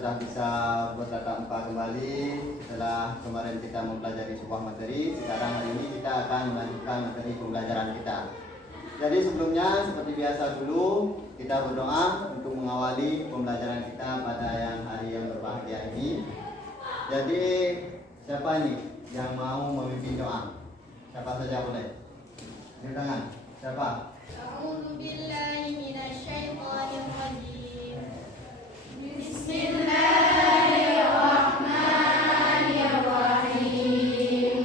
sudah bisa bertatap muka kembali setelah kemarin kita mempelajari sebuah materi. Sekarang hari ini kita akan melanjutkan materi pembelajaran kita. Jadi sebelumnya seperti biasa dulu kita berdoa untuk mengawali pembelajaran kita pada hari yang berbahagia ini. Jadi siapa nih yang mau memimpin doa? Siapa saja boleh? Angkat tangan. Siapa? A'udzu billahi minasyaitonir rajim. Bismillahirrahmanirrahim.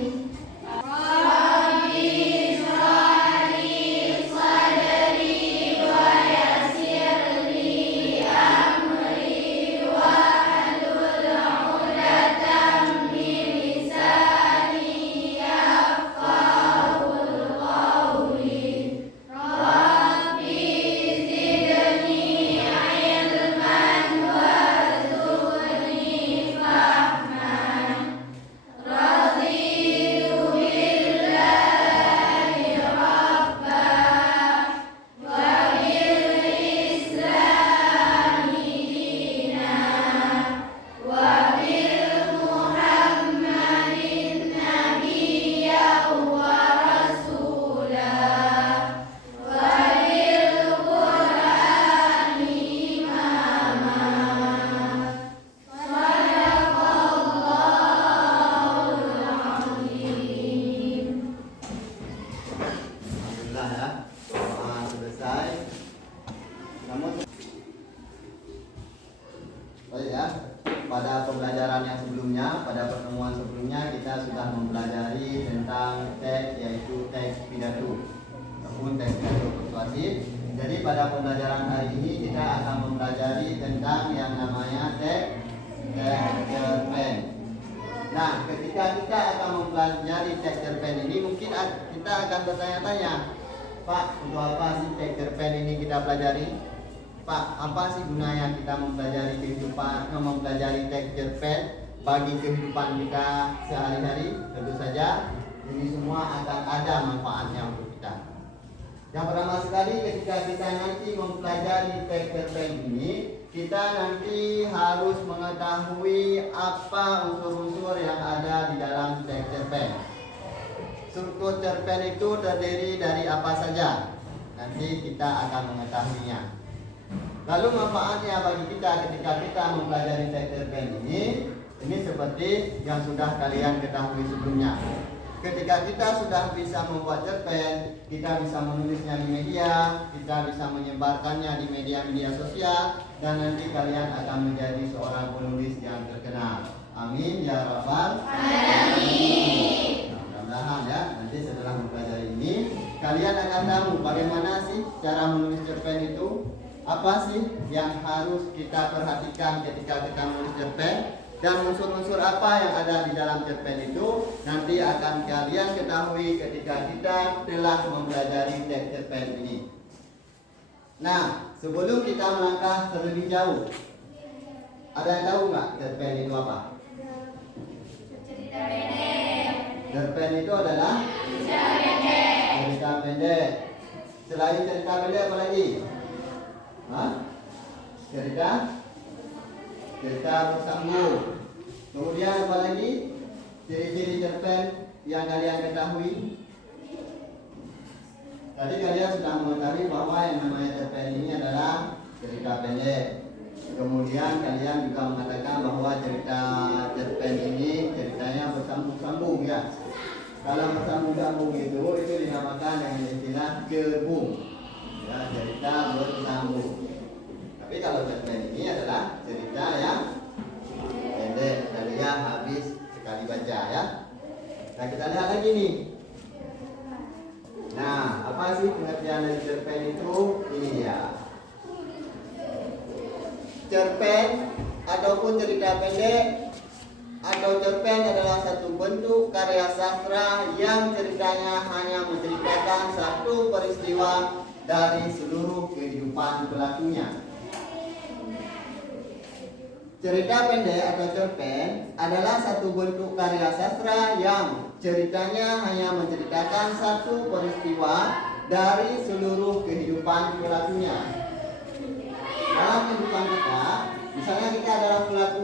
Rabbi shrah li sadri wa yassir li amri wahlul 'uqdatam min lisani yafqahul qawli. Rabbi zidni ilman warzuqni fahman. Raditu billahi rabba wa bil islami dina wa bil muhammadin nabiyya wa rasulah wa bil qur'ani imama. Sadaqallahul azim. Alhamdulillah ya, doa selesai. Namun, baik ya, pada pembelajaran yang sebelumnya, pada pertemuan sebelumnya kita sudah mempelajari tentang teks, yaitu teks pidato ataupun teks pidato persuasif. Jadi pada pembelajaran hari ini kita akan mempelajari tentang yang namanya teks cerpen. Nah, ketika kita akan mempelajari teks cerpen ini, mungkin kita akan bertanya-tanya, Pak, untuk apa sih teks cerpen ini kita pelajari? Pak, apa sih gunanya kita mempelajari mempelajari teks cerpen bagi kehidupan kita sehari-hari? Tentu saja ini semua akan ada manfaatnya untuk kita. Yang pertama sekali, ketika kita nanti mempelajari teks cerpen ini, kita nanti harus mengetahui apa unsur-unsur yang ada di dalam teks cerpen. Struktur cerpen itu terdiri dari apa saja? Nanti kita akan mengetahuinya. Lalu manfaatnya bagi kita ketika kita mempelajari teks cerpen ini seperti yang sudah kalian ketahui sebelumnya. Ketika kita sudah bisa membuat cerpen, kita bisa menulisnya di media, kita bisa menyebarkannya di media-media sosial, dan nanti kalian akan menjadi seorang penulis yang terkenal. Amin ya rabbal alamin. Mudah-mudahan ya, nanti setelah mempelajari ini, kalian akan tahu bagaimana sih cara menulis cerpen itu, apa sih yang harus kita perhatikan ketika kita menulis cerpen, dan unsur-unsur apa yang ada di dalam cerpen itu nanti akan kalian ketahui ketika kita telah mempelajari teks cerpen ini. Nah, sebelum kita melangkah terlebih jauh, ada yang tahu nggak cerpen itu apa? Cerita pendek. Cerpen itu adalah cerita pendek. Selain cerita pendek apa lagi? Hah? Cerita bersambung. Kemudian apa lagi? Ciri-ciri cerpen yang kalian ketahui. Tadi kalian sudah mengetahui bahwa yang namanya cerpen ini adalah cerita pendek. Kemudian kalian juga mengatakan bahwa cerita cerpen ini ceritanya bersambung-sambung ya. Kalau bersambung-sambung itu dinamakan dengan istilah cerbung. Ya, cerita bersambung. Tapi kalau cerpen ini adalah cerita yang pendek, kalian habis sekali baca ya. Nah, kita lihat lagi nih. Nah, apa sih pengertian dari cerpen itu? Ini dia. Cerpen ataupun cerita pendek atau cerpen adalah satu bentuk karya sastra yang ceritanya hanya menceritakan satu peristiwa dari seluruh kehidupan pelakunya. Cerita pendek atau cerpen adalah satu bentuk karya sastra yang ceritanya hanya menceritakan satu peristiwa dari seluruh kehidupan pelakunya. Dalam kehidupan kita, misalnya kita adalah pelaku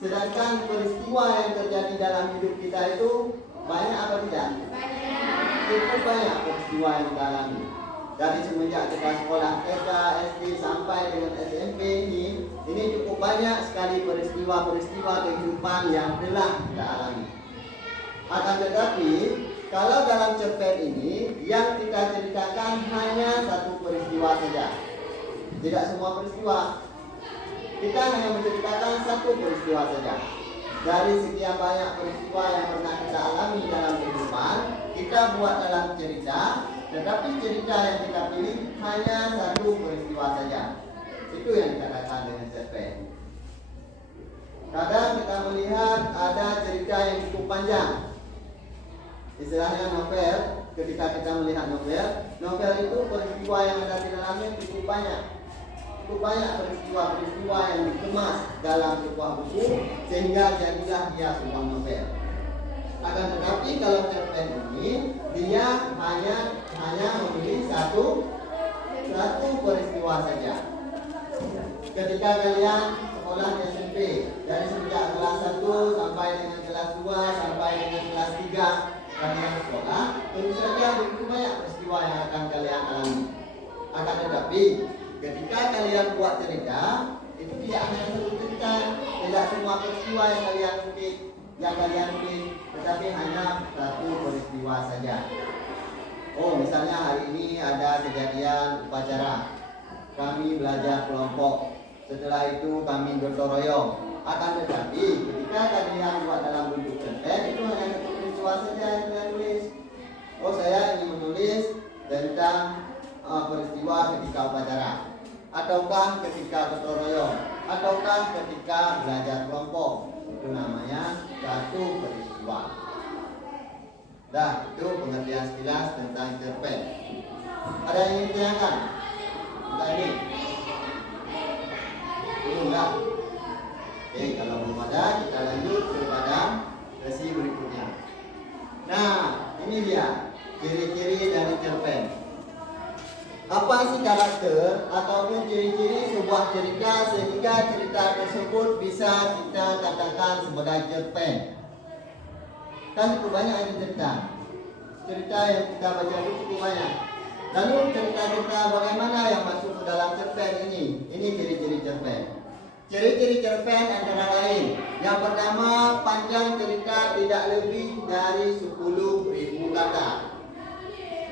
Sedangkan peristiwa yang terjadi dalam hidup kita itu banyak apa tidak? Cukup banyak peristiwa yang kita alami. Dari semenjak kita sekolah TK, SD sampai dengan SMP ini cukup banyak sekali peristiwa-peristiwa kehidupan yang telah kita alami. Akan tetapi, kalau dalam cerpen ini yang kita ceritakan hanya satu peristiwa saja. Tidak semua peristiwa. Kita hanya menceritakan satu peristiwa saja. Dari sekian banyak peristiwa yang pernah kita alami dalam kehidupan, kita buat dalam cerita, tetapi cerita yang kita pilih hanya satu peristiwa saja. Itu yang dikatakan dengan cerpen. Kadang kita melihat ada cerita yang cukup panjang. Istilahnya novel. Ketika kita melihat novel itu peristiwa yang ada di dalamnya cukup banyak. Cukup banyak peristiwa-peristiwa yang dikemas dalam sebuah buku sehingga jadilah dia sebuah novel. Akan tetapi kalau cerpen ini dia hanya memilih satu peristiwa saja. Ketika kalian sekolah di SMP, dari sejak kelas 1 sampai dengan kelas 2 sampai dengan kelas 3 kalian sekolah, tentu saja begitu banyak peristiwa yang akan kalian alami. Akan tetapi ketika kalian buat cerita, itu tidak hanya satu cerita, tidak semua peristiwa yang kalian tulis, tetapi hanya satu peristiwa saja. Oh, misalnya hari ini ada kejadian upacara, kami belajar kelompok, setelah itu kami gotong royong. Akan tetapi ketika kalian buat dalam bentuk cerpen, itu hanya satu peristiwa saja yang kalian tulis. Oh, saya ingin menulis tentang peristiwa ketika upacara, ataukah ketika gotong royong, ataukah ketika belajar kelompok. Itu namanya satu peristiwa. Dah, itu pengertian sekilas tentang cerpen. Ada yang ingin ditanyakan? Entah ini? Belum dah? Oke, kalau belum ada, kita lanjut kepada sesi berikutnya. Nah, ini dia ciri-ciri dari cerpen. Apa sih karakter ataupun ciri-ciri sebuah cerita sehingga cerita tersebut bisa kita katakan sebagai cerpen? Kan cukup banyak yang cerita yang kita baca itu cukup banyak. Lalu cerita-cerita bagaimana yang masuk ke dalam cerpen ini? Ini ciri-ciri cerpen. Ciri-ciri cerpen antara lain. Yang pertama, panjang cerita tidak lebih dari 10.000 kata.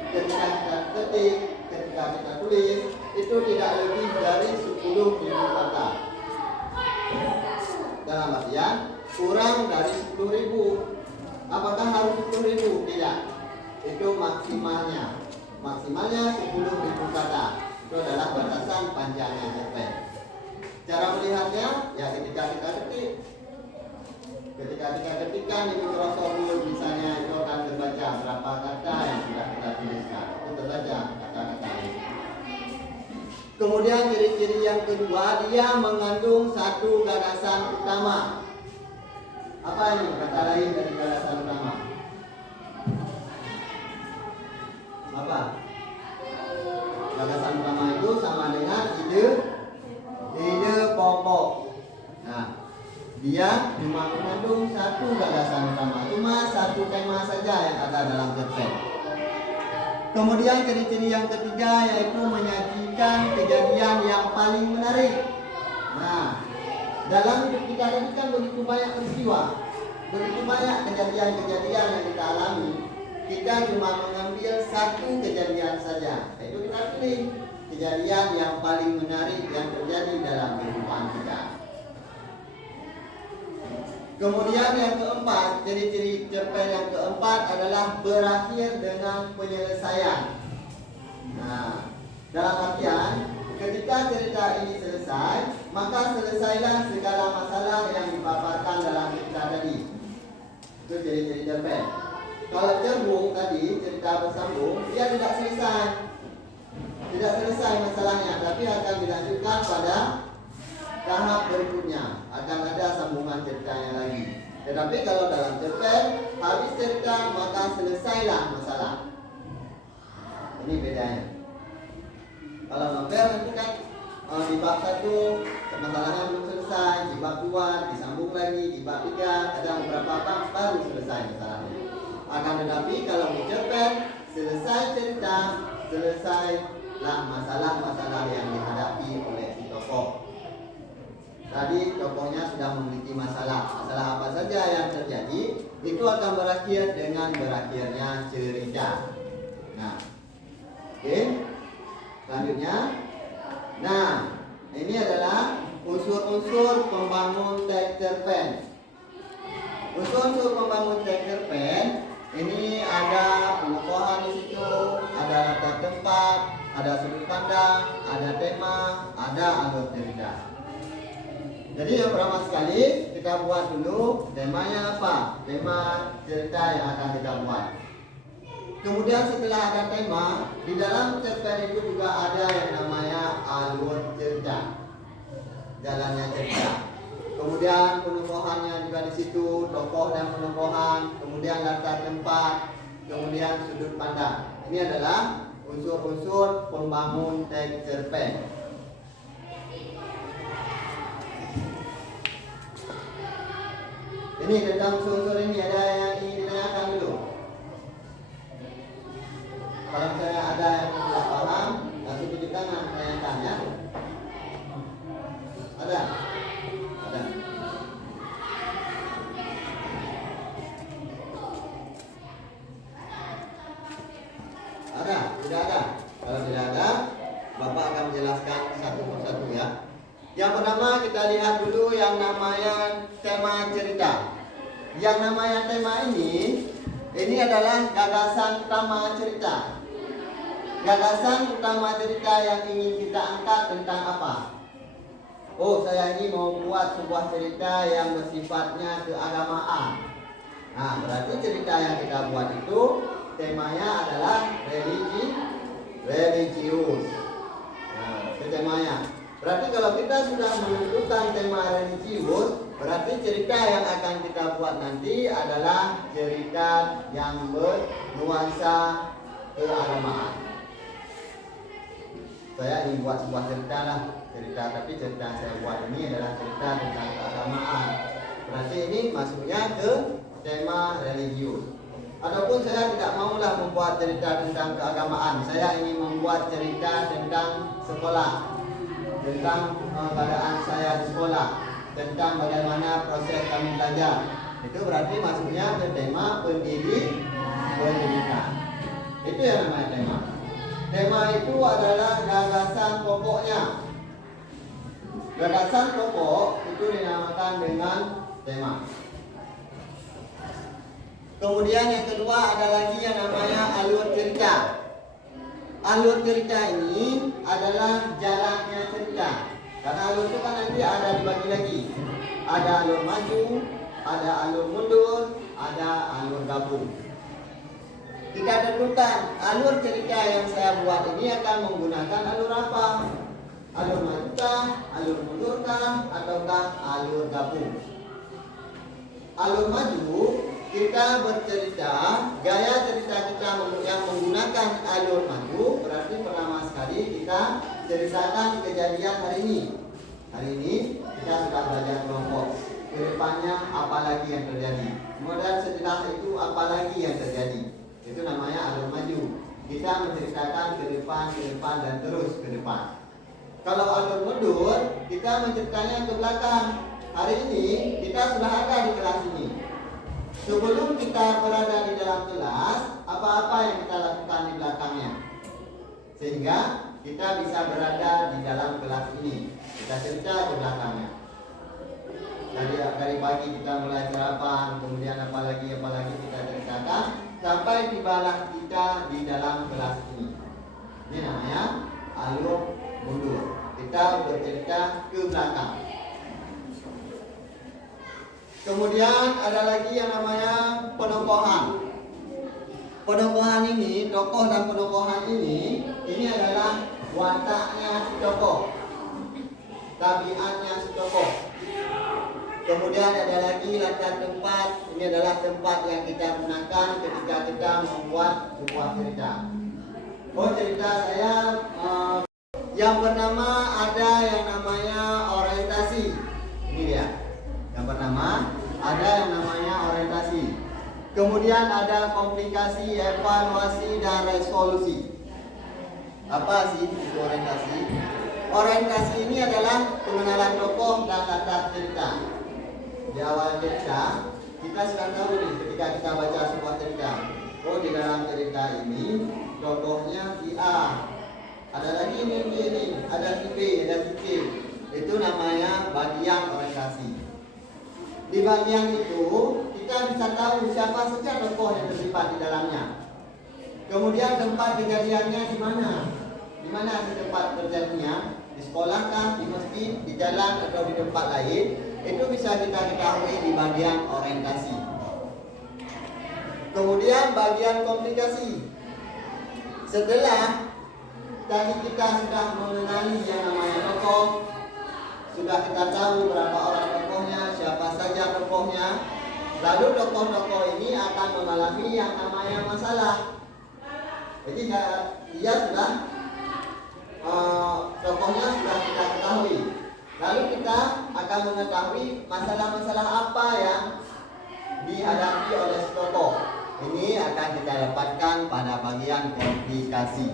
Ketika kita ketik, ketika kita tulis, itu tidak lebih dari 10.000 kata. Dalam artian kurang dari 10.000. Apakah harus 10.000? Tidak. Itu maksimalnya. Maksimalnya 10.000 kata. Itu adalah batasan panjangnya cerpen. Cara melihatnya, ya ketika kita ketik. Ketika kita ketikkan di Microsoft Word misalnya, itu akan terbaca berapa kata yang sudah kita tuliskan. Itu terbaca kata-kata ini. Kemudian ciri-ciri yang kedua, dia mengandung satu gagasan utama. Apa ini kata lain dari gagasan utama? Apa? Gagasan utama itu sama dengan ide pokok. Nah, dia cuma mengandung satu gagasan utama, cuma satu tema saja yang ada dalam cerpen. Kemudian ciri-ciri yang ketiga yaitu menyajikan kejadian yang paling menarik. Nah, dalam hidup kita ini kan begitu banyak peristiwa, begitu banyak kejadian-kejadian yang kita alami. Kita cuma mengambil satu kejadian saja, yaitu kita pilih kejadian yang paling menarik yang terjadi dalam kehidupan kita. Kemudian yang keempat, ciri-ciri cerpen yang keempat adalah berakhir dengan penyelesaian. Nah, dalam artian ketika cerita ini selesai, maka selesailah segala masalah yang dipaparkan dalam cerita tadi. Itu ciri-ciri cerpen. Kalau cembung tadi, cerita bersambung, dia tidak selesai. Tidak selesai masalahnya, tapi akan dilanjutkan pada tahap berikutnya. Akan ada sambungan ceritanya lagi. Tetapi kalau dalam cerpen, habis cerita maka selesailah masalah. Ini bedanya. Kalau novel itu kan di bab 1 masalahnya belum selesai, di bab 2 disambung lagi, di bab 3 ada beberapa bab baru selesai masalahnya. Akan tetapi kalau di cerpen selesai cerita, selesailah masalah-masalah yang dihadapi oleh si tokoh. Tadi tokohnya sudah memiliki masalah apa saja yang terjadi, itu akan berakhir dengan berakhirnya cerita. Nah, oke, selanjutnya. Nah, ini adalah unsur-unsur pembangun teks cerpen. Unsur-unsur pembangun teks cerpen ini ada pengokohan di situ, ada latar tempat, ada sudut pandang, ada tema, ada alur cerita. Jadi yang pertama sekali kita buat dulu temanya apa? Tema cerita yang akan kita buat. Kemudian setelah ada tema, di dalam cerpen itu juga ada yang namanya alur cerita, jalannya cerita. Kemudian penukohannya juga di situ, tokoh dan penukohan, kemudian latar tempat, kemudian sudut pandang. Ini adalah unsur-unsur pembangun teks cerpen. Ini tentang unsur-unsur ini ada yang ingin ditanyakan dulu. Kalau saya ada yang tidak paham, langsung tunjuk tangan, tanyakan ya. Ada? Ada. Ada? Tidak ada? Kalau tidak ada, Bapak akan menjelaskan satu persatu ya. Yang pertama kita lihat dulu yang namanya tema cerita. Yang namanya tema ini adalah gagasan utama cerita. Gagasan utama cerita yang ingin kita angkat tentang apa? Oh, saya ini mau buat sebuah cerita yang bersifatnya keagamaan. Nah, berarti cerita yang kita buat itu temanya adalah religius. Nah, itu temanya. Berarti kalau kita sudah menentukan tema religius, berarti cerita yang akan kita buat nanti adalah cerita yang bernuansa keagamaan. Saya ingin buat sebuah cerita lah, tapi cerita yang saya buat ini adalah cerita tentang keagamaan. Berarti ini masuknya ke tema religius. Ataupun saya tidak maulah membuat cerita tentang keagamaan, saya ingin membuat cerita tentang sekolah, tentang keadaan saya di sekolah, tentang bagaimana proses kami belajar. Itu berarti masuknya ke tema pendidikan. Itu yang namanya tema. Tema itu adalah gagasan pokoknya. Gagasan pokok itu dinamakan dengan tema. Kemudian yang kedua ada lagi yang namanya alur cerita. Alur cerita ini adalah jalannya cerita. Karena alur itu kan nanti ada dibagi lagi. Ada alur maju, ada alur mundur, ada alur gabung. Kita tentukan alur cerita yang saya buat ini akan menggunakan alur apa? Alur majukah, alur mundurkah, ataukah alur gabung? Alur maju, kita bercerita, gaya cerita kita yang menggunakan alur maju, berarti pertama sekali kita ceritakan kejadian hari ini. Hari ini kita sudah belajar kelompok. Kedepannya apa lagi yang terjadi? Kemudian setelah itu apa lagi yang terjadi? Itu namanya alur maju. Kita menceritakan ke depan dan terus ke depan. Kalau alur mundur, kita menceritanya ke belakang. Hari ini kita sudah ada di kelas ini. Sebelum kita berada di dalam kelas, apa-apa yang kita lakukan di belakangnya, sehingga kita bisa berada di dalam kelas ini. Kita cerita ke belakangnya. Dari pagi kita mulai sarapan, kemudian apalagi kita ceritakan sampai tibalah kita di dalam kelas ini. Ini namanya alur mundur. Kita bercerita ke belakang. Kemudian ada lagi yang namanya penokohan. Penokohan ini, tokoh dan penokohan ini adalah wataknya si tokoh, tabiatnya si tokoh. Kemudian ada lagi latar tempat. Ini adalah tempat yang kita gunakan ketika kita membuat sebuah cerita. Oh, cerita saya Yang pertama ada yang namanya orientasi. Ini dia. Yang pertama ada yang namanya orientasi. Kemudian ada komplikasi, evaluasi, dan resolusi. Apa sih itu orientasi? Orientasi ini adalah pengenalan tokoh dan latar cerita. Di awal cerita, kita sudah tahu nih ketika kita baca sebuah cerita. Oh, di dalam cerita ini tokohnya si A. Ada lagi ini, ada si B, ada si C. Itu namanya bagian orientasi. Di bagian itu kita bisa tahu siapa saja tokoh yang terlibat di dalamnya. Kemudian tempat kejadiannya di mana? Di mana tempat terjadinya? Di sekolah kah, di masjid, di jalan, atau di tempat lain? Itu bisa kita ketahui di bagian orientasi. Kemudian bagian komplikasi. Setelah tadi kita sudah mengenali yang namanya tokoh, sudah kita tahu berapa orang tokohnya, siapa saja tokohnya. Lalu tokoh-tokoh ini akan mengalami yang namanya masalah. Jadi dia sudah tokohnya sudah kita ketahui. Lalu kita akan mengetahui masalah-masalah apa yang dihadapi oleh si tokoh. Ini akan kita dapatkan pada bagian komplikasi.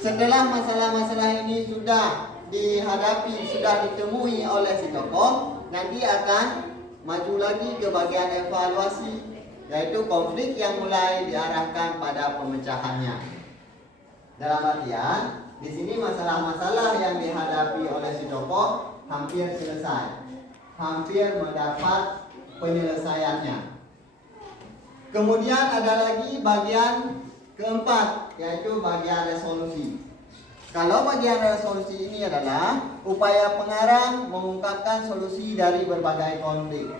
Setelah masalah-masalah ini sudah dihadapi, sudah ditemui oleh si tokoh, nanti akan maju lagi ke bagian evaluasi, yaitu konflik yang mulai diarahkan pada pemecahannya. Dalam artian, di sini masalah-masalah yang dihadapi oleh si tokoh hampir selesai, hampir mendapat penyelesaiannya. Kemudian ada lagi bagian keempat, yaitu bagian resolusi. Kalau bagian resolusi ini adalah upaya pengarang mengungkapkan solusi dari berbagai konflik.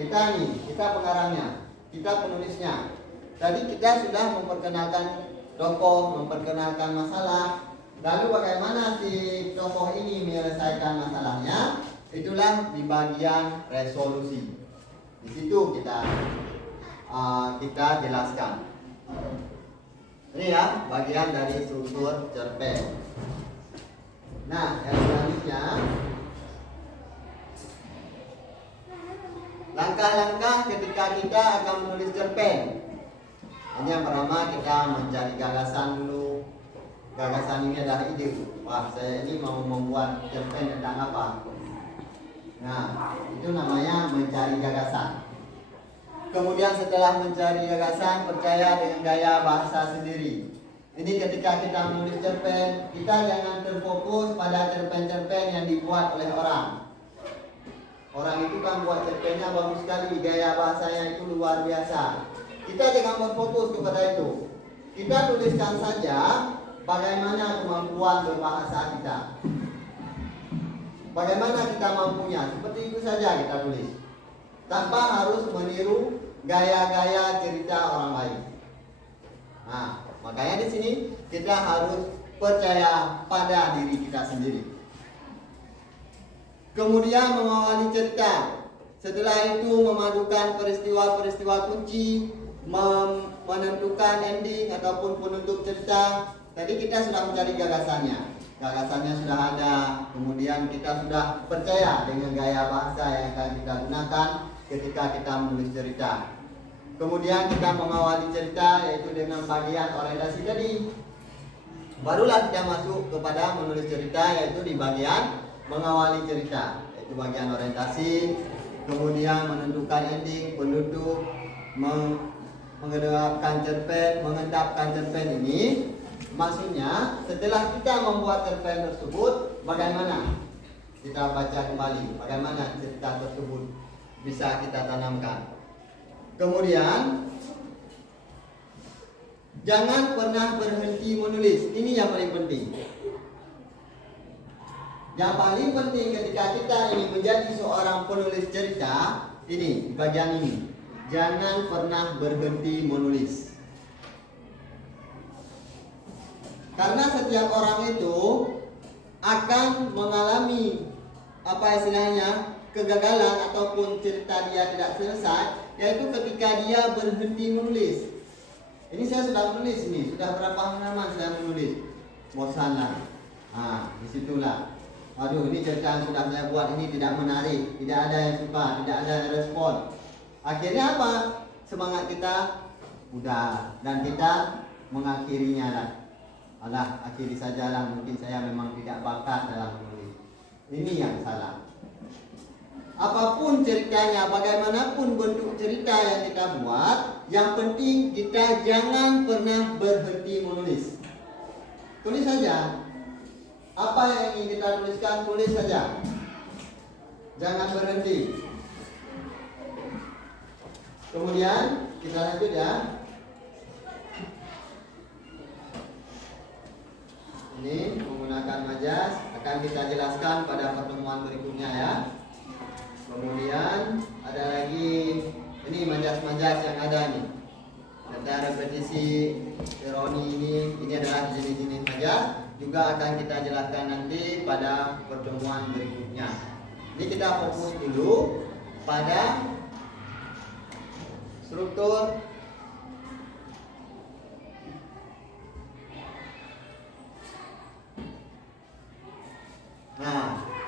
Kita pengarangnya, kita penulisnya. Tadi kita sudah memperkenalkan tokoh, memperkenalkan masalah. Lalu bagaimana si tokoh ini menyelesaikan masalahnya? Itulah di bagian resolusi. Di situ kita jelaskan. Ini ya bagian dari struktur cerpen. Nah, yang selanjutnya langkah-langkah ketika kita akan menulis cerpen. Ini yang pertama kita mencari gagasan dulu. Gagasan ini adalah ide. Wah, saya ini mau membuat cerpen tentang apa? Nah, itu namanya mencari gagasan. Kemudian setelah mencari gagasan, percaya dengan gaya bahasa sendiri. Ini ketika kita menulis cerpen, kita jangan terfokus pada cerpen-cerpen yang dibuat oleh orang. Orang itu kan buat cerpennya bagus sekali, gaya bahasanya itu luar biasa. Kita jangan berfokus kepada itu. Kita tuliskan saja bagaimana kemampuan berbahasa kita. Bagaimana kita mampunya, seperti itu saja kita tulis. Tanpa harus meniru gaya-gaya cerita orang lain. Nah, makanya di sini kita harus percaya pada diri kita sendiri. Kemudian mengawali cerita. Setelah itu memadukan peristiwa-peristiwa kunci, menentukan ending ataupun penutup cerita. Tadi kita sudah mencari gagasannya. Gagasannya sudah ada. Kemudian kita sudah percaya dengan gaya bahasa yang akan kita gunakan ketika kita menulis cerita. Kemudian kita mengawali cerita yaitu dengan bagian orientasi tadi. Barulah kita masuk kepada menulis cerita yaitu di bagian mengawali cerita, yaitu bagian orientasi, kemudian menentukan ending, penutup, mengendapkan cerpen ini. Maksudnya setelah kita membuat cerpen tersebut, bagaimana kita baca kembali, bagaimana cerita tersebut bisa kita tanamkan. Kemudian jangan pernah berhenti menulis. Ini yang paling penting. Yang paling penting ketika kita ingin menjadi seorang penulis cerita, ini bagian ini. Jangan pernah berhenti menulis. Karena setiap orang itu akan mengalami kegagalan ataupun cerita dia tidak selesai, yaitu ketika dia berhenti menulis. Ini saya sudah menulis nih, sudah berapa halaman saya menulis. Bosan lah. Nah, disitulah. Aduh, ini cerita yang sudah saya buat ini tidak menarik, tidak ada yang suka, tidak ada yang respon. Akhirnya apa? Semangat kita udah, dan kita mengakhirinya lah. Alah, akhiri sajalah, mungkin saya memang tidak bakat dalam menulis. Ini yang salah. Apapun ceritanya, bagaimanapun bentuk cerita yang kita buat, yang penting kita jangan pernah berhenti menulis. Tulis saja. Apa yang ingin kita tuliskan, tulis saja. Jangan berhenti. Kemudian kita lanjut ya. Ini menggunakan majas, akan kita jelaskan pada pertemuan berikutnya ya. Kemudian ada lagi ini majas-majas yang ada nih. Ada repetisi ironi ini adalah jenis-jenis majas, juga akan kita jelaskan nanti pada pertemuan berikutnya. Ini kita fokus dulu pada struktur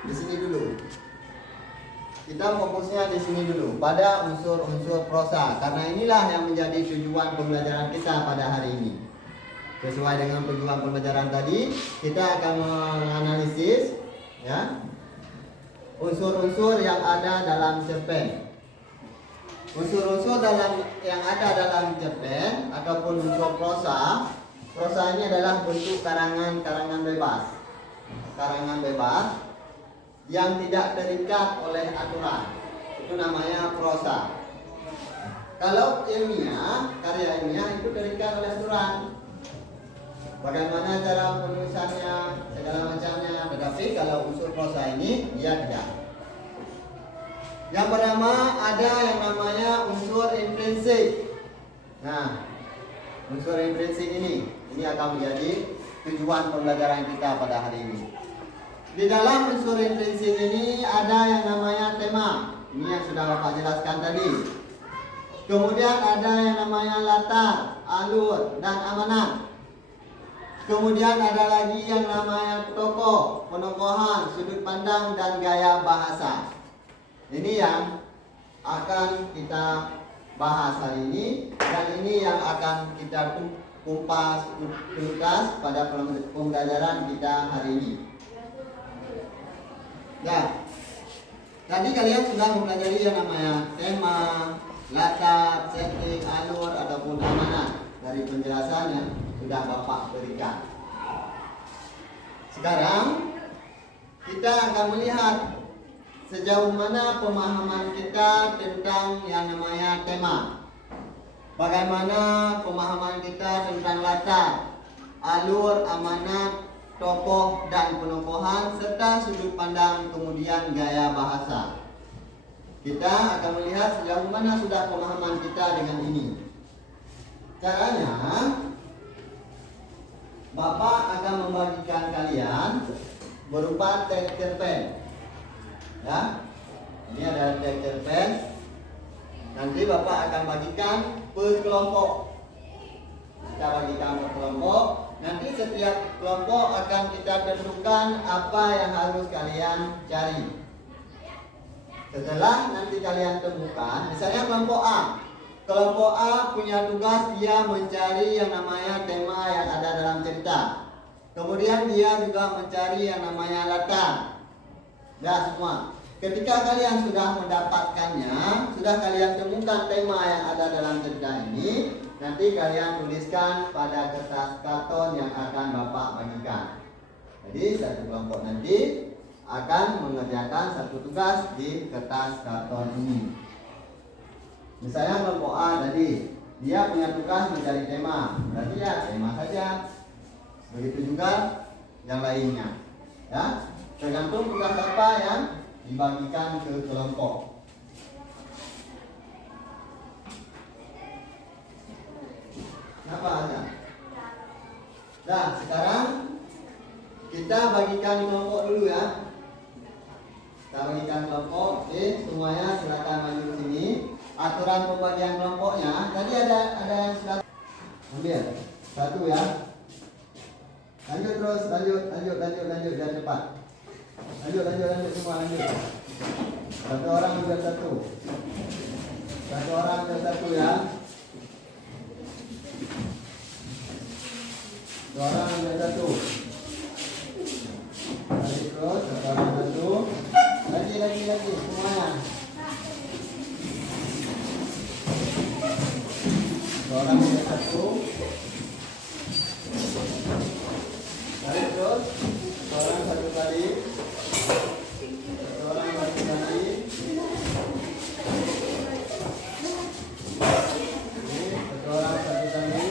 di sini dulu. Kita fokusnya di sini dulu pada unsur-unsur prosa, karena inilah yang menjadi tujuan pembelajaran kita pada hari ini. Sesuai dengan tujuan pembelajaran tadi, kita akan menganalisis ya unsur-unsur yang ada dalam cerpen. Unsur-unsur yang ada dalam cerpen ataupun unsur prosa, prosa ini adalah bentuk karangan bebas. Karangan bebas yang tidak terikat oleh aturan, itu namanya prosa. Kalau ilmiah, karya ilmiah itu terikat oleh aturan. Bagaimana cara penulisannya, segala macamnya. Tetapi kalau unsur prosa ini, dia tidak. Yang pertama ada yang namanya unsur intrinsik. Nah, unsur intrinsik ini akan menjadi tujuan pembelajaran kita pada hari ini. Di dalam unsur intrinsik ini ada yang namanya tema. Ini yang sudah Bapak jelaskan tadi. Kemudian ada yang namanya latar, alur, dan amanat. Kemudian ada lagi yang namanya tokoh, penokohan, sudut pandang, dan gaya bahasa. Ini yang akan kita bahas hari ini, dan ini yang akan kita kupas tuntas pada pembelajaran kita hari ini. Nah, tadi kalian sudah mempelajari yang namanya tema, latar, setting, alur, ataupun amanat. Dari penjelasannya sudah Bapak berikan. Sekarang kita akan melihat sejauh mana pemahaman kita tentang yang namanya tema. Bagaimana pemahaman kita tentang latar, alur, amanat, tokoh, dan penokohan, serta sudut pandang, kemudian gaya bahasa. Kita akan melihat sejauh mana sudah pemahaman kita dengan ini. Caranya, Bapak akan membagikan kalian berupa teks cerpen. Ya, ini ada teks cerpen. Nanti Bapak akan bagikan per kelompok. Kita bagikan per kelompok. Nanti setiap kelompok akan kita tentukan apa yang harus kalian cari. Setelah nanti kalian temukan, misalnya kelompok A. Kelompok A punya tugas dia mencari yang namanya tema yang ada dalam cerita. Kemudian dia juga mencari yang namanya latar. Ya semua. Ketika kalian sudah mendapatkannya, sudah kalian temukan tema yang ada dalam cerita ini, nanti kalian tuliskan pada kertas karton yang akan Bapak bagikan. Jadi satu kelompok nanti akan mengerjakan satu tugas di kertas karton ini. Misalnya kelompok A tadi, dia punya tugas mencari tema, berarti ya tema saja. Begitu juga yang lainnya. Ya, tergantung tugas apa yang dibagikan ke kelompok. Kenapa ada? Nah, sekarang kita bagikan kelompok dulu ya. Kita bagikan kelompok. Oke, semuanya silakan maju ke sini. Aturan pembagian kelompoknya tadi ada yang sudah ambil satu ya. Lanjut terus, lanjut biar cepat. Lanjut semua lanjut. Satu orang ambil satu. Satu orang ambil satu ya. Satu orang ambil satu. Tarik terus, satu orang satu. Lagi semuanya. Satu orang ambil satu. Tarik terus, satu orang satu kali. Satu orang satu kali. Ini, satu orang satu kali.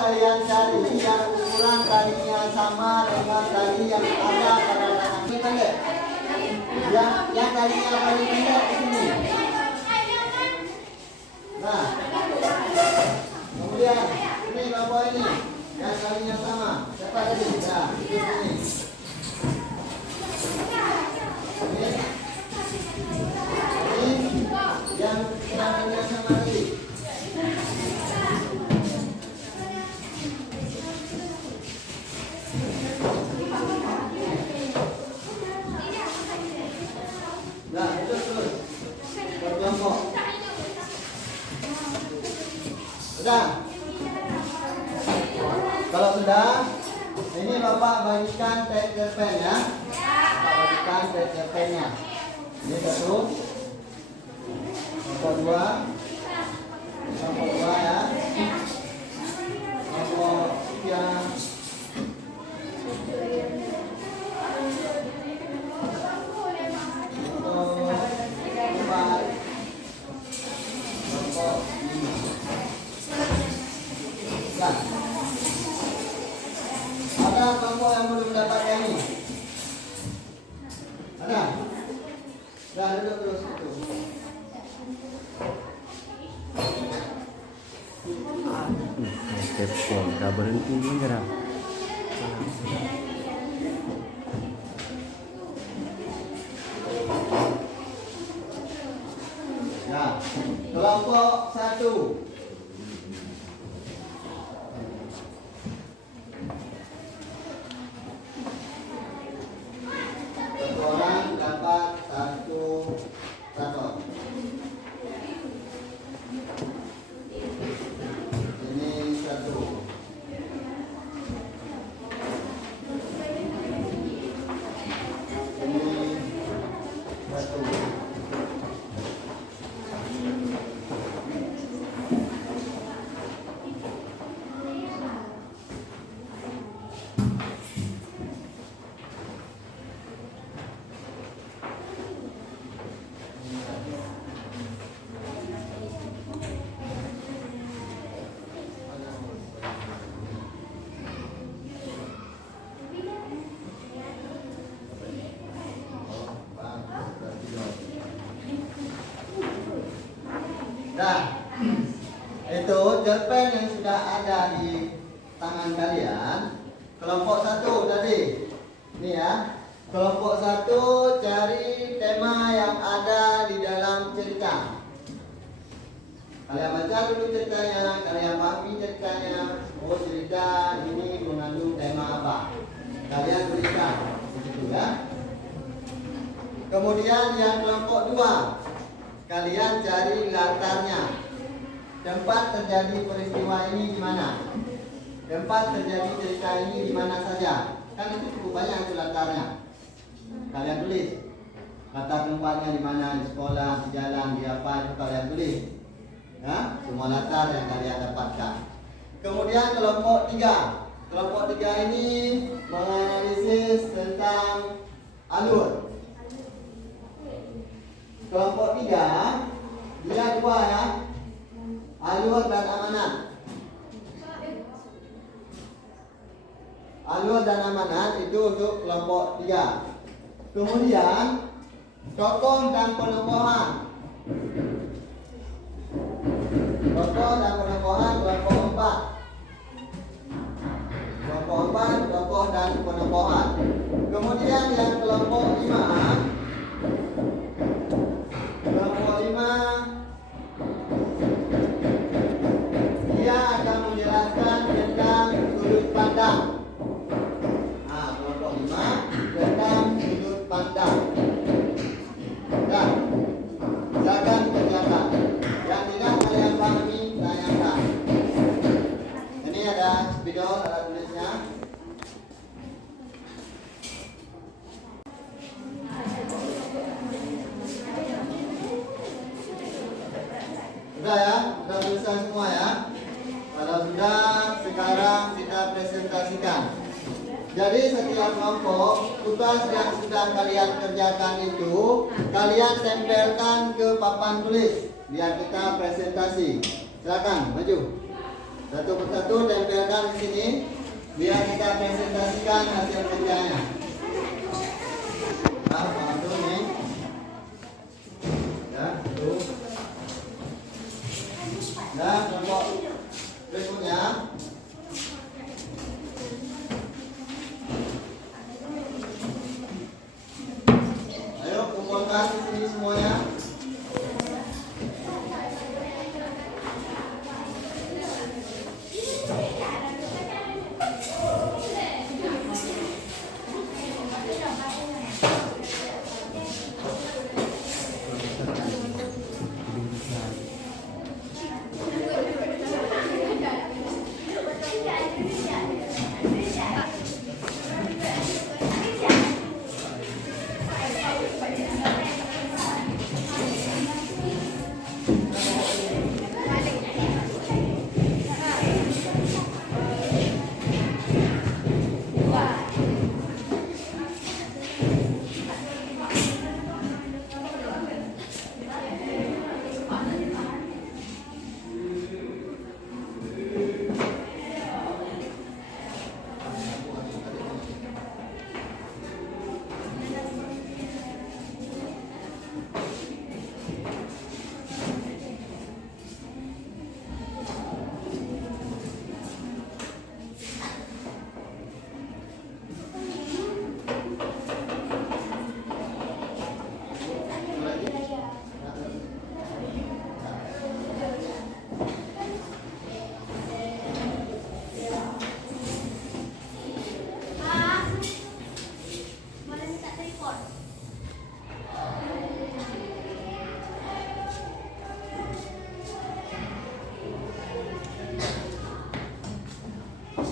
Kalian cari yang ukuran talinya sama dengan tali yang ada pada tangan ini pendek. Yang talinya paling pendek di sini. Nah, kemudian ini bapak ini yang talinya sama. Siapa tadi? Nah, di sini. Ini yang talinya sama tadi. Nah, itu terus berkelompok. Sudah. Kalau sudah, ini Bapak bagikan tag cerpen ya. Bapak bagikan tag cerpennya. Ini satu, kelompok dua ya. Kelompok tiga. Ada kelompok yang belum mendapatkan ini? Ada? Dah duduk terus itu. Telepon, dah berhenti ni sekarang. Nah, kelompok satu. Satu orang dapat satu rapor. Ini satu. Ini satu. Nah, itu cerpen yang sudah ada di tangan kalian. Kelompok satu tadi, ini ya. Kelompok satu cari tema yang ada di dalam cerita. Kalian baca dulu ceritanya, kalian pahami ceritanya. Oh, cerita ini mengandung tema apa? Kalian tuliskan, begitu ya. Kemudian yang kelompok dua, kalian cari latarnya. Tempat terjadi peristiwa ini di mana? Tempat terjadi cerita ini di mana saja? Kan itu cukup banyak itu latarnya. Kalian tulis. Latar tempatnya di mana? Di sekolah, di jalan, di apa itu kalian tulis. Ya, semua latar yang kalian dapatkan. Kemudian kelompok tiga. Kelompok tiga ini menganalisis tentang alur. Kelompok tiga, dia dua ya, alur dan amanat. Alur dan amanat itu untuk kelompok tiga. Kemudian tokoh dan penokohan. Tokoh dan penokohan kelompok 4. Kelompok 4, tokoh dan penokohan. Kemudian yang kelompok 5. Kelompok 5 dia akan menjelaskan tentang sudut pandang. Nah, kelompok 5 tentang sudut pandang. Dan silakan kerjakan. Yang tidak kalian pahami, tanyakan. Ini ada spidol, ada tulisnya. Sudah ya, sudah selesai semua ya. Kalau sudah, sekarang kita presentasikan. Jadi setiap kelompok, tugas yang sudah kalian kerjakan itu kalian tempelkan ke papan tulis biar kita presentasi. Silakan maju. Satu persatu tempelkan di sini biar kita presentasikan hasil kerjanya. Nah, satu nih. Ya, tuh. Nah, kelompok berikutnya. Ayo kumpulkan di sini semuanya.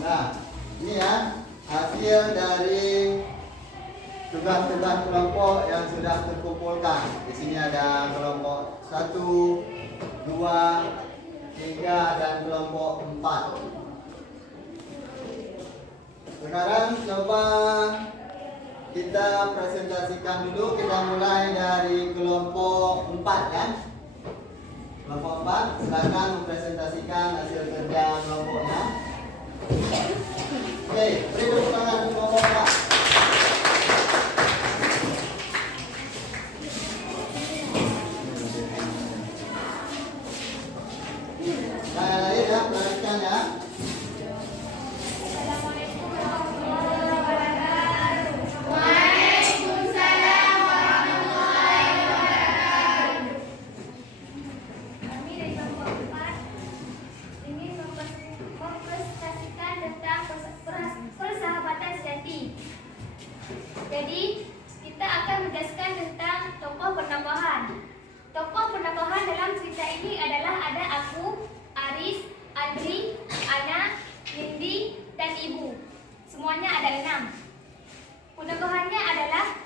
Nah, ini ya hasil dari tugas-tugas kelompok yang sudah terkumpulkan. Di sini ada kelompok 1, 2, 3 dan kelompok 4. Sekarang coba kita presentasikan dulu. Kita mulai dari kelompok 4 ya. Kelompok 4, silakan mempresentasikan hasil kerja kelompoknya. Oke, beri tepuk tangan untuk kelompok 4. Saya lagi ya, perhatikan ya. Waalaikumsalam warahmatullahi wabarakatuh. Kami dari kelompok 4 ingin mempresentasikan tentang persahabatan sejati. Jadi, kita akan menjelaskan tentang tokoh penambahan. Tokoh penambahan dalam cerita ini adalah ada aku, Aris, Andri, Ana, Nindi, dan Ibu. Semuanya ada 6. Penambahannya adalah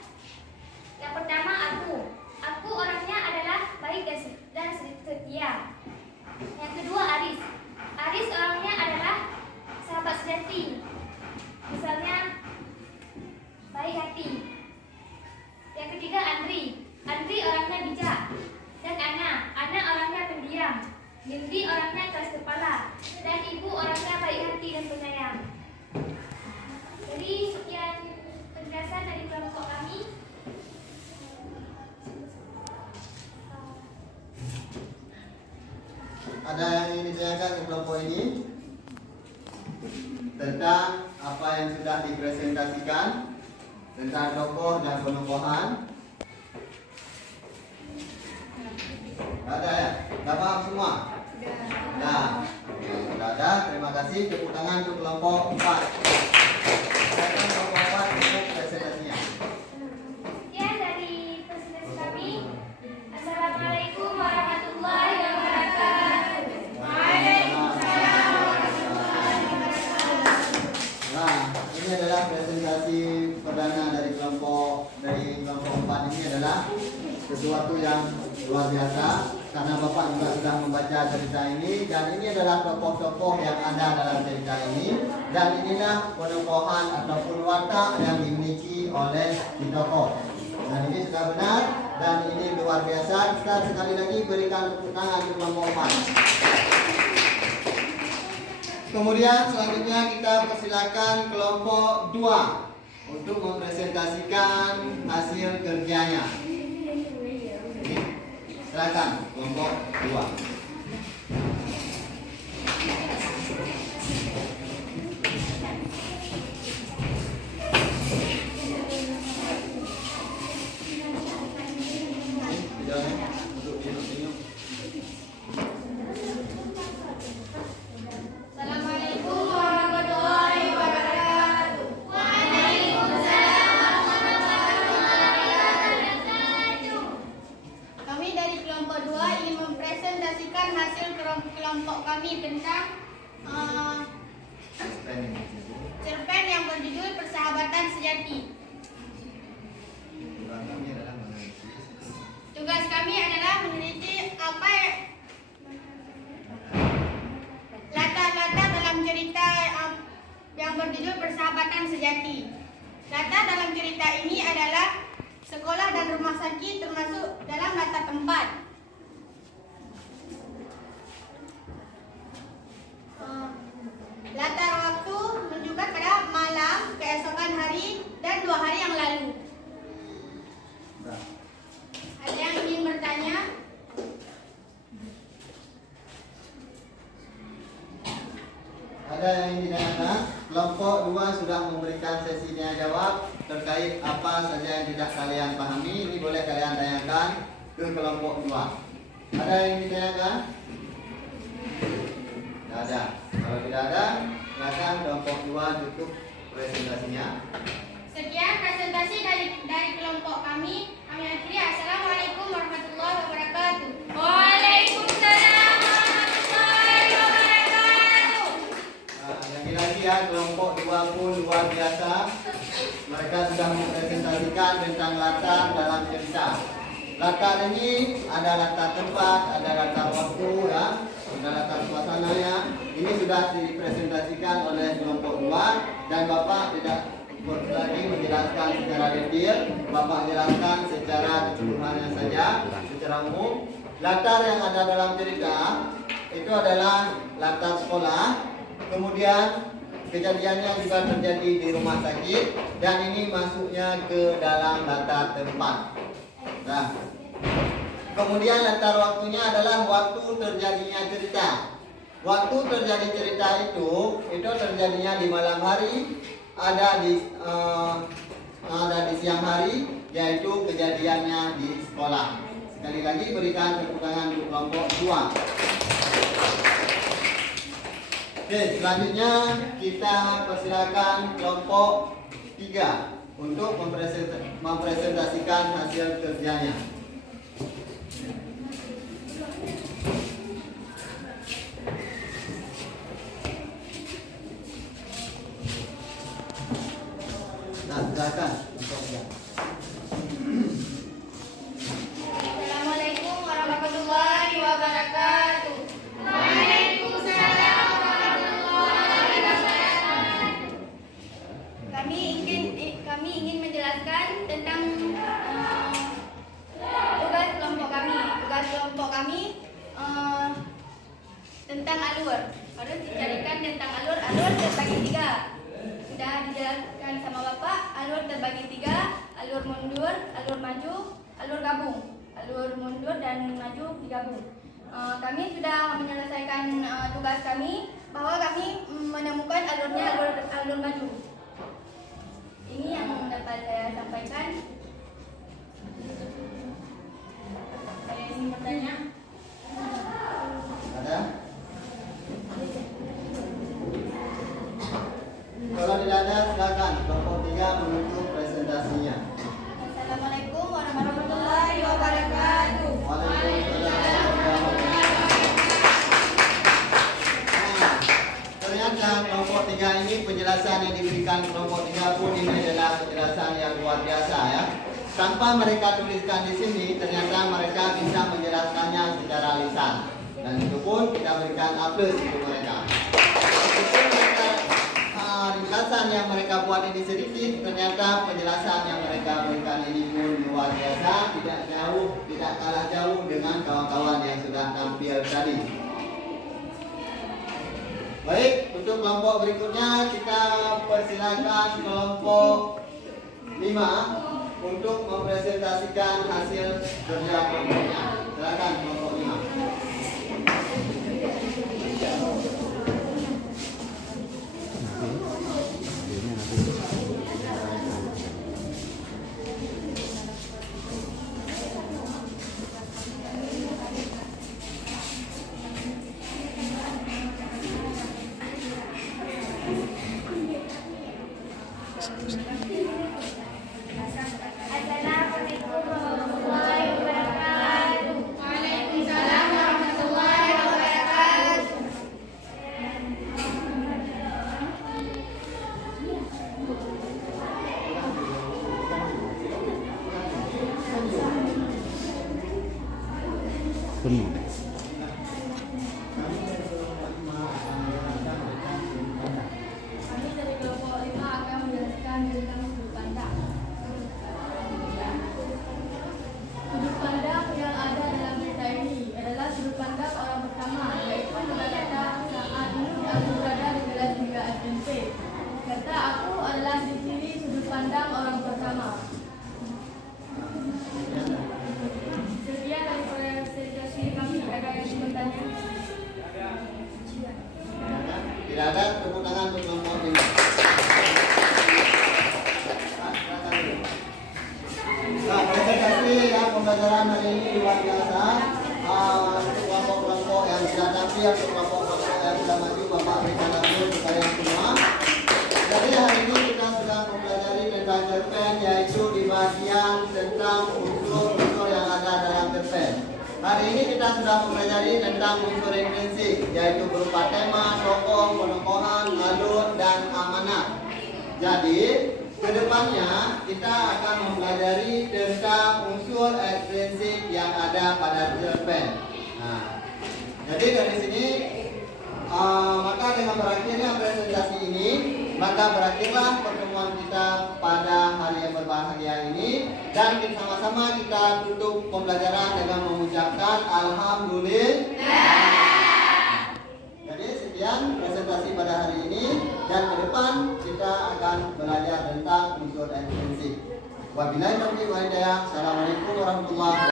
yang pertama aku. Aku orangnya adalah baik dan setia. Yang kedua Aris. Aris orangnya adalah sahabat sejati. Misalnya baik hati. Yang ketiga Andri. Andri orangnya bijak. Dan Ana orangnya pendiam. Nindi orangnya keras kepala. Dan Ibu orangnya baik hati dan penyayang. Jadi sekian penjelasan dari kelompok kami. Ada Ada yang ingin ditanyakan ke kelompok ini tentang apa yang sudah dipresentasikan tentang tokoh dan penumbuhan? Ada ya? Dah paham semua? Nah, sudah ada. Terima kasih. Tepuk tangan untuk kelompok 4. Silakan kelompok 4 untuk presentasinya. Sekian dari presentasi kami. Assalamualaikum warahmatullahi wabarakatuh. Nah, ini adalah presentasi perdana dari kelompok 4 ini adalah sesuatu yang luar biasa karena Bapak juga sudah membaca cerita ini dan ini adalah tokoh-tokoh yang ada dalam cerita ini dan inilah penumbuhan ataupun watak yang dimiliki oleh si tokoh. Dan ini sudah benar dan ini luar biasa. Kita sekali lagi berikan tepuk tangan untuk kelompok 4. Kemudian selanjutnya kita persilakan kelompok 2 untuk mempresentasikan hasil kerjanya. Silakan kelompok 2. Assalamualaikum warahmatullahi wabarakatuh. Waalaikumsalam warahmatullahi wabarakatuh. Kami dari kelompok 2 ingin mempresentasikan hasil kelompok kami tentang cerpen yang berjudul Persahabatan Sejati. Tugas kami adalah meneliti apa latar-latar dalam cerita yang berjudul Persahabatan Sejati. Latar dalam cerita ini adalah sekolah dan rumah sakit termasuk dalam latar tempat. Latar waktu menunjukkan pada malam, keesokan hari, dan 2 hari yang lalu. Ada yang ingin bertanya? Ada yang ingin ditanyakan? Kelompok 2 sudah memberikan sesi tanya jawab terkait apa saja yang tidak kalian pahami. Ini boleh kalian tanyakan ke kelompok 2. Ada yang ingin ditanyakan? Tidak ada. Kalau tidak ada, silakan kelompok 2 tutup presentasinya. Sekian presentasi dari kelompok kami. Kami akhiri. Assalamualaikum warahmatullahi wabarakatuh. Waalaikumsalam warahmatullahi wabarakatuh. Lagi-lagi ya, kelompok 2 pun luar biasa. Mereka sudah mempresentasikan tentang latar dalam cerita. Latar ini ada latar tempat, ada latar waktu ya, ada latar suasananya. Ini sudah dipresentasikan oleh kelompok 2 dan Bapak tidak perlu lagi menjelaskan secara detail. Bapak jelaskan secara keseluruhannya saja, secara umum. Latar yang ada dalam cerita itu adalah latar sekolah. Kemudian kejadiannya juga terjadi di rumah sakit dan ini masuknya ke dalam latar tempat. Nah, kemudian latar waktunya adalah waktu terjadinya cerita. Waktu terjadi cerita itu terjadinya di malam hari, ada di siang hari, yaitu kejadiannya di sekolah. Sekali lagi berikan tepuk tangan untuk kelompok 2. Oke, selanjutnya kita persilakan kelompok 3 untuk mempresentasikan hasil kerjanya. Nah, silakan. Assalamualaikum warahmatullahi wabarakatuh. Waalaikumsalam warahmatullahi wabarakatuh. Kami ingin menjelaskan tentang tugas kelompok kami. Tugas kelompok kami tentang alur. Harus dicarikan tentang alur. Alur terbagi 3. Sudah dijelaskan sama Bapak. Alur terbagi 3. Alur mundur, alur maju, alur gabung. Alur mundur dan maju digabung. Kami sudah menyelesaikan tugas kami, bahwa kami menemukan alur maju. Ini yang dapat saya sampaikan. Saya ingin bertanya. Ada? Kalau tidak ada, silakan kelompok 3 menutup presentasinya. Assalamualaikum warahmatullahi wabarakatuh. Ternyata kelompok 3 ini penjelasan yang diberikan kelompok 3 pun ini adalah penjelasan yang luar biasa ya. Tanpa mereka tuliskan di sini, ternyata mereka bisa menjelaskannya secara lisan. Dan itu pun kita berikan A+ untuk mereka. Meskipun mereka ringkasan yang mereka buat ini sedikit, ternyata penjelasan yang mereka berikan ini pun luar biasa, tidak kalah jauh dengan kawan-kawan yang sudah tampil tadi. Baik, untuk kelompok berikutnya kita persilakan kelompok 5 untuk mempresentasikan hasil kerja kelompoknya. Silakan kelompok 5. Assalamualaikum warahmatullahi wabarakatuh. Waalaikumsalam warahmatullahi wabarakatuh. Penuh. Kami dari kelompok 5 akan menjelaskan tentang sudut pandang. Sudut pandang yang ada dalam cerita ini adalah sudut pandang orang pertama, yaitu kata saat ini aku berada di kelas 3 SMP. Kata aku adalah di sini sudut pandang orang pertama. Sekian dari presentasi kami. Ada yang ingin bertanya? Tidak ada, tepuk tangan untuk kelompok 5. Nah, presentasi ya pembelajaran hari ini luar biasa. Untuk kelompok-kelompok yang sudah tampil, untuk kelompok-kelompok yang sudah maju, Bapak berikan aplaus untuk kalian semua. Jadi hari ini kita sudah mempelajari tentang cerpen, yaitu di bagian tentang unsur-unsur yang ada dalam cerpen. Hari ini kita sudah mempelajari tentang unsur intrinsik, yaitu berupa tema, tokoh, penokohan, alur, dan amanat. Jadi, kedepannya kita akan mempelajari tentang unsur ekstrinsik yang ada pada cerpen. Nah, jadi dari sini, maka dengan berakhirnya presentasi ini, maka berakhirlah pertemuan kita pada hari yang berbahagia ini, dan sama-sama kita tutup pembelajaran dengan mengucapkan Alhamdulillah. Jadi sekian presentasi pada hari ini, dan ke depan kita akan belajar tentang unsur ekstrinsik. Wabillahi taufiq wal hidayah. Assalamualaikum warahmatullahi wabarakatuh.